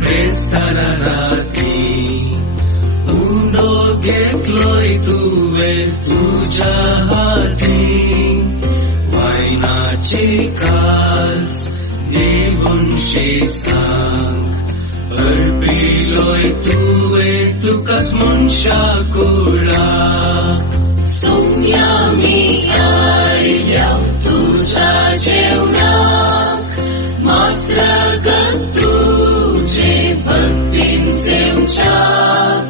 प्रेस्थानाती undo घेतलोय तुवे तुझ्या हाती वायनाची कास निघून शेसांग अर्पिलोय तुवे तुकाच मनशाकुळा सोम्या मी आयल्या तुझ्या जेवणाक मास्रग तुझे भक्तीन सेवच्याक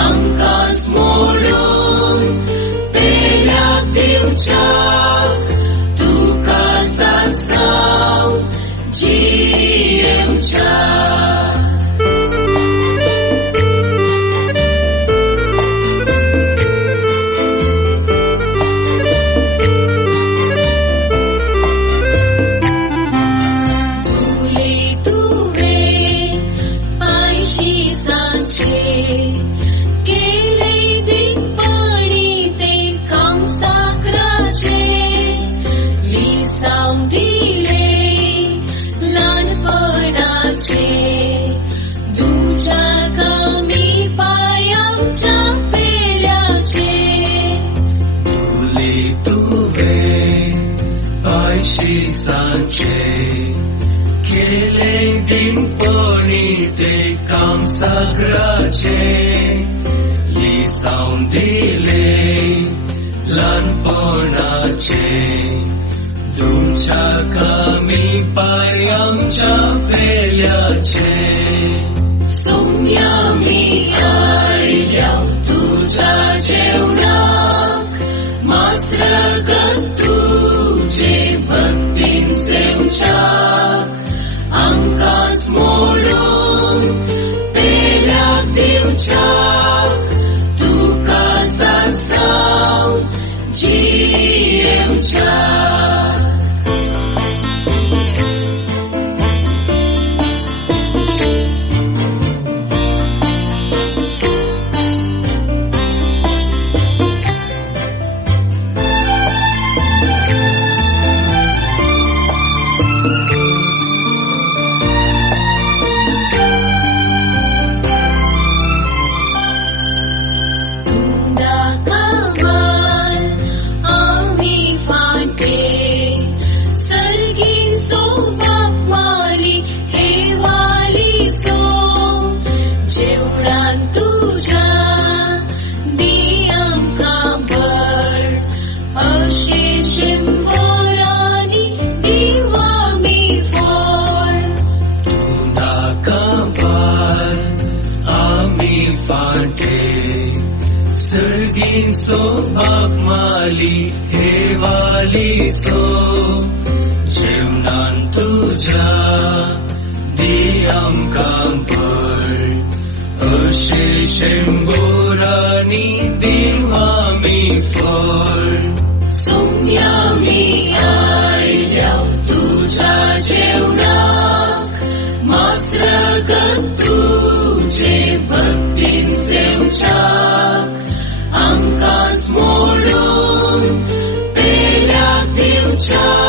आमकांच मोडून पेल्याक दिवच्याक तुका सांगसाव जियेवच्याक केले दिनपणी ते काम सगळ्याचे लिसावून दिले ल्हानपणाचे तुमच्या कामी पाय आमच्या पेल्याचे सोम्या मी आयल्या तुझ्या जेवणाक मास्रग तुझे भक्तीन सेवच्याक आमकांच मोडून पेल्याक दिवच्याक तुका सांगसाव जियेवच्याक सर्गीन सोबाक माली हेवाली सो जेवणान तुझ्या दी आमकां भर अशे शेंबोरांनी दिव आमी फळ सोम्या मी आयल्या तुझ्या जेवणाक मास्रग तुझे भक्तीन सेवच्याक आमकांच मोडून पेल्याक दिवच्याक